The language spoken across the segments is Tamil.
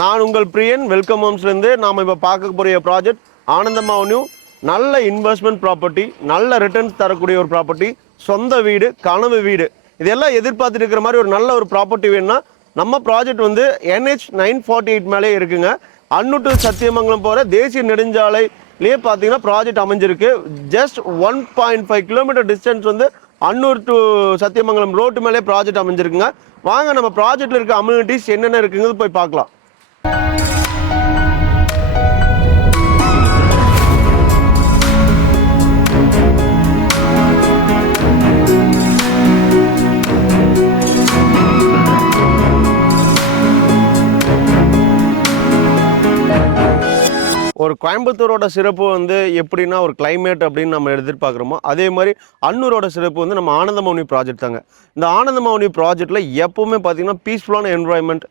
நான் உங்கள் பிரியன் வெல்கம் ஹோம்ஸ்லேருந்து நாம் இப்போ பார்க்க போகிற ப்ராஜெக்ட் ஆனந்தம் அவென்யூ நல்ல இன்வெஸ்ட்மெண்ட் ப்ராப்பர்ட்டி நல்ல ரிட்டர்ன்ஸ் தரக்கூடிய ஒரு ப்ராப்பர்ட்டி சொந்த வீடு கனவு வீடு. இதெல்லாம் எதிர்பார்த்துட்டு இருக்கிற மாதிரி ஒரு நல்ல ஒரு ப்ராப்பர்ட்டி வேணும்னா நம்ம ப்ராஜெக்ட் வந்து என்ஹெச் நைன் ஃபார்ட்டி எயிட் மேலே இருக்குங்க. அன்னு டு சத்தியமங்கலம் போகிற தேசிய நெடுஞ்சாலையிலேயே பார்த்தீங்கன்னா ப்ராஜெக்ட் அமைஞ்சிருக்கு. Just one point five kilometre distance வந்து அன்னூர் டு சத்தியமங்கலம் ரோட்டு மேலே ப்ராஜெக்ட் அமைஞ்சிருக்குங்க. வாங்க நம்ம ப்ராஜெக்ட்டில் இருக்க அம்யூனிட்டிஸ் என்னென்ன இருக்குங்கிறது போய் பார்க்கலாம். ஒரு கோயம்புத்தூரோட சிறப்பு வந்து எப்படின்னா ஒரு கிளைமேட் அப்படின்னு நம்ம எதிர்பார்க்குறோமோ அதே மாதிரி அன்னூரோட சிறப்பு வந்து நம்ம ஆனந்தமௌனி ப்ராஜெக்ட் தாங்க. இந்த ஆனந்தமௌனி ப்ராஜெக்ட்டில் எப்போவுமே பார்த்திங்கன்னா பீஸ்ஃபுல்லான என்வாயன்மெண்ட்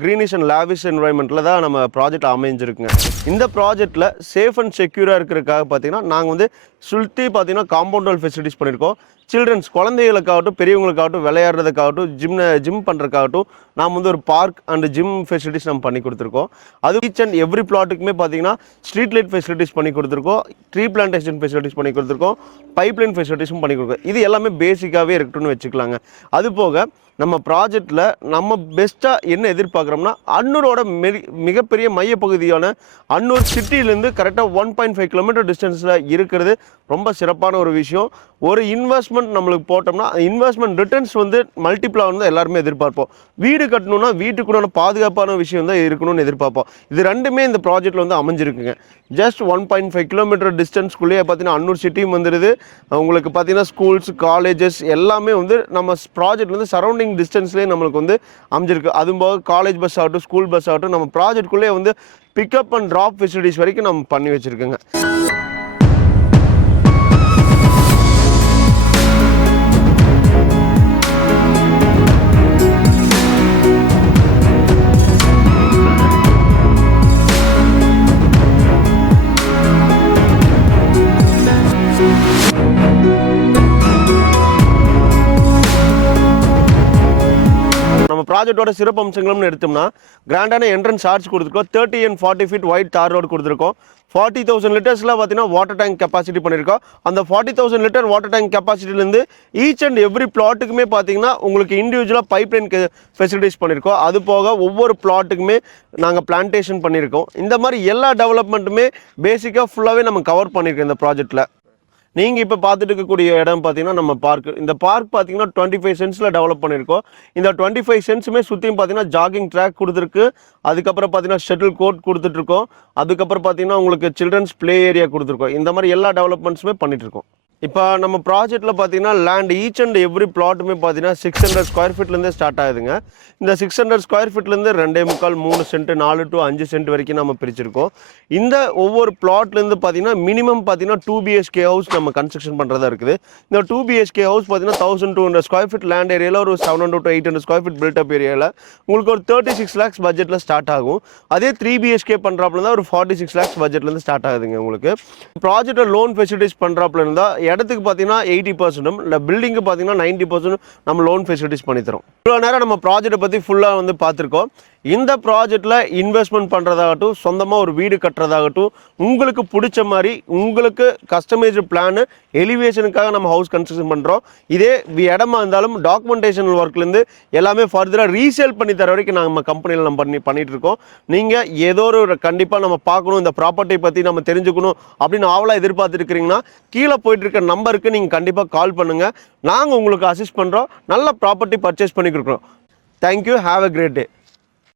க்ரீனிஷ் அண்ட் லாவிஷ் என்வரான்மெண்ட்டில் தான் நம்ம ப்ராஜெக்ட் அமைஞ்சிருக்குங்க. இந்த ப்ராஜெக்ட்டில் சேஃப் அண்ட் செக்யூராக இருக்கிறதுக்காக பார்த்தீங்கன்னா நாங்கள் வந்து சுற்றி பார்த்தீங்கன்னா காம்பவுண்ட் வால் ஃபெசிலிட்டிஸ் பண்ணியிருக்கோம். சில்ட்ரன்ஸ் குழந்தைகளுக்காகட்டும் பெரியவங்களுக்காகட்டும் விளையாடுறதுக்காகட்டும் ஜிம் ஜிம் பண்ணுறதுக்காகட்டும் நாம் வந்து ஒரு பார்க் அண்ட் ஜிம் ஃபெசிலிட்டிஸ் நம்ம பண்ணி கொடுத்துருக்கோம். அது ஈச் அண்ட் எவ்ரி பிளாட்டுக்குமே பார்த்தீங்கன்னா ஸ்ட்ரீட் லைட் ஃபெசிலிட்டிஸ் பண்ணி கொடுத்துருக்கோம். ட்ரீ பிளான்டேஷன் ஃபெசிலிட்டிஸ் பண்ணி கொடுத்துருக்கோம். பைப் லைன் ஃபெசிலிட்டிஸும் பண்ணி கொடுக்குறோம் இது எல்லாமே பேசிக்காகவே இருக்கட்டும்னு வச்சுக்கலாங்க. அது போக நம்ம ப்ராஜெக்டில் நம்ம பெஸ்ட்டாக என்ன எதிர்பார்க்குறோம்னா அன்னூரோட மெரி மிகப்பெரிய மையப்பகுதியான அன்னூர் சிட்டிலேருந்து கரெக்டாக ஒன் பாயிண்ட் ஃபைவ் கிலோமீட்டர் டிஸ்டன்ஸில் இருக்கிறது. ரொம்ப சிறப்பான ஒரு விஷயம். ஒரு இன்வெஸ்ட்மெண்ட் நம்மளுக்கு போட்டோம்னா இன்வெஸ்ட்மெண்ட் ரிட்டர்ன்ஸ் வந்து மல்டிப்ளாக வந்து எல்லாருமே எதிர்பார்ப்போம். வீடு கட்டணும்னா வீட்டுக்குள்ளான பாதுகாப்பான விஷயம் தான் இருக்கணும்னு எதிர்பார்ப்போம். இது ரெண்டுமே இந்த ப்ராஜெக்ட்டில் வந்து அமைஞ்சிருக்குங்க. Just one point five kilometre டிஸ்டன்ஸ்குள்ளேயே பார்த்தீங்கன்னா அன்னூர் சிட்டியும் வந்துடுது உங்களுக்கு பார்த்தீங்கன்னா ஸ்கூல்ஸ் காலேஜஸ் எல்லாமே வந்து நம்ம ப்ராஜெக்ட் வந்து சரௌண்டிங் டிஸ்டன்ஸ்லேயே நம்மளுக்கு வந்து அமைஞ்சிருக்கு. அதுவும் போக காலேஜ் பஸ் ஆகட்டும் ஸ்கூல் பஸ் ஆகட்டும் நம்ம ப்ராஜெக்ட்குள்ளேயே வந்து பிக்கப் அண்ட் ட்ராப் ஃபெசிலிட்டிஸ் வரைக்கும் நம்ம பண்ணி வச்சுருக்கோங்க. ப்ராஜெக்டோட சிறப்பு அம்சங்கள்னு எடுத்தோம்னா கிராண்டான என்ட்ரன்ஸ் சார்ஜ் கொடுத்துருக்கோம். Thirty and forty feet wide tar road கொடுத்துருக்கோம். ஃபார்ட்டி தௌசண்ட் லிட்டர்ஸில் பார்த்தீங்கன்னா வாட்டர் டேங்க் கெப்பாசிட்டி பண்ணியிருக்கோம். அந்த forty thousand litre water tank கெப்பாசிட்டிலேருந்து each and every பிளாட்டுக்குமே பார்த்தீங்கன்னா உங்களுக்கு இண்டிவிஜுவலாக பைப் லைன் ஃபெசிலிட்டிஸ் பண்ணியிருக்கோம். அது போக ஒவ்வொரு பிளாட்டுக்குமே நாங்கள் பிளான்டேஷன் பண்ணியிருக்கோம். இந்த மாதிரி எல்லா டெவலப்மெண்ட்டுமே பேசிக்காக ஃபுல்லாகவே நம்ம கவர் பண்ணியிருக்கோம் இந்த ப்ராஜெக்ட்டில் நீங்கள் இப்போ பார்த்துட்டு இருக்கக்கூடிய இடம் பார்த்தீங்கன்னா நம்ம பார்க் இந்த பார்க் பார்த்தீங்கன்னா டுவெண்ட்டி ஃபைவ் சென்ஸில் டெவலப் பண்ணியிருக்கோம். இந்த டுவெண்ட்டி ஃபைவ் சென்ஸுமே சுற்றியும் பார்த்தீங்கன்னா ஜாகிங் ட்ராக் கொடுத்துருக்கு. அதுக்கப்புறம் பார்த்தீங்கன்னா ஷட்டில் கோர்ட் கொடுத்துட்ருக்கோம் அதுக்கப்புறம் பார்த்தீங்கன்னா உங்களுக்கு சில்ட்ரன்ஸ் ப்ளே ஏரியா கொடுத்துருக்கோம். இந்த மாதிரி எல்லா டெவலப்மெண்ட்ஸுமே பண்ணிகிட்ருக்கோம் இப்போ நம்ம ப்ராஜெக்ட்டில் பார்த்தீங்கன்னா லேண்ட் ஈச் அண்ட் எவ்ரி பிளாட்டுமே பார்த்தீங்கன்னா சிக்ஸ் ஹண்ட்ரட் ஸ்கொயர் ஃபீட்லேருந்தே ஸ்டார்ட் ஆகுதுங்க. இந்த சிக்ஸ் ஹண்ட்ரட் ஸ்கொயர் ஃபீட்லேருந்து ரெண்டே முக்கால் மூணு சென்ட் நாலு டு அஞ்சு சென்ட் வரைக்கும் நம்ம பிரிச்சிருக்கோம். இந்த ஒவ்வொரு பிளாட்லேருந்து பார்த்தீங்கன்னா மினிமம் பார்த்தீங்கன்னா டூ பிஹெச்கே ஹவுஸ் நம்ம கன்ஸ்ட்ரக்ஷன் பண்ணுறதா இருக்குது. இந்த டூ பிஹெச்கே ஹவுஸ் பார்த்தீங்கன்னா thousand two hundred square feet land ஏரியாவில் ஒரு seven hundred to eight hundred square feet built up ஏரியாவில் உங்களுக்கு ஒரு தேர்ட்டி சிக்ஸ் லேக்ஸ் பட்ஜெட்டில் ஸ்டார்ட் ஆகும். அதே த்ரீ பிஹெச்கே பண்ணுறாப்புல இருந்தால் ஒரு ஃபார்ட்டி சிக்ஸ் லேக்ஸ் பட்ஜெட்லேருந்து ஸ்டார்ட் ஆகுதுங்க உங்களுக்கு. ப்ராஜெக்டை லோன் ஃபெசிலிட்டிஸ் பண்ணுறாப்புல இருந்தால் இடத்துக்கு பார்த்தீங்கன்னா எயிட்டி பர்சன்டும் இல்லை பில்டிங்கு பார்த்தீங்கன்னா நைன்ட்டி பர்சன்ட் நம்ம லோன் ஃபெசிலிட்டிஸ் பண்ணித்தரோம். இவ்வளோ நேரம் நம்ம ப்ராஜெக்ட்டை பற்றி ஃபுல்லாக வந்து பார்த்துருக்கோம். இந்த ப்ராஜெக்டில் இன்வெஸ்ட்மெண்ட் பண்ணுறதாகட்டும் சொந்தமாக ஒரு வீடு கட்டுறதாகட்டும் உங்களுக்கு பிடிச்ச மாதிரி உங்களுக்கு கஸ்டமைஸ்டு பிளானு எலிவேஷனுக்காக நம்ம ஹவுஸ் கன்ஸ்ட்ரக்ஷன் பண்ணுறோம் இதே இடமா இருந்தாலும் டாக்குமெண்டேஷன் ஒர்க்லேருந்து எல்லாமே ஃபர்தராக ரீசேல் பண்ணி தர வரைக்கும் நாங்கள் நம்ம கம்பெனியில் நம்ம பண்ணி பண்ணிட்டு இருக்கோம். நீங்கள் ஏதோ ஒரு கண்டிப்பாக நம்ம பார்க்கணும் இந்த ப்ராப்பர்ட்டி பற்றி நம்ம தெரிஞ்சுக்கணும் அப்படின்னு ஆவலாக எதிர்பார்த்துருக்கிறீங்கன்னா கீழே போயிட்டுருக்க நம்பருக்கு நீங்கள் கண்டிப்பாக கால் பண்ணுங்கள் நாங்கள் உங்களுக்கு அசிஸ்ட் பண்ணுறோம் நல்ல ப்ராப்பர்ட்டி பர்ச்சேஸ் பண்ணி கொடுக்குறோம் thank you have a great day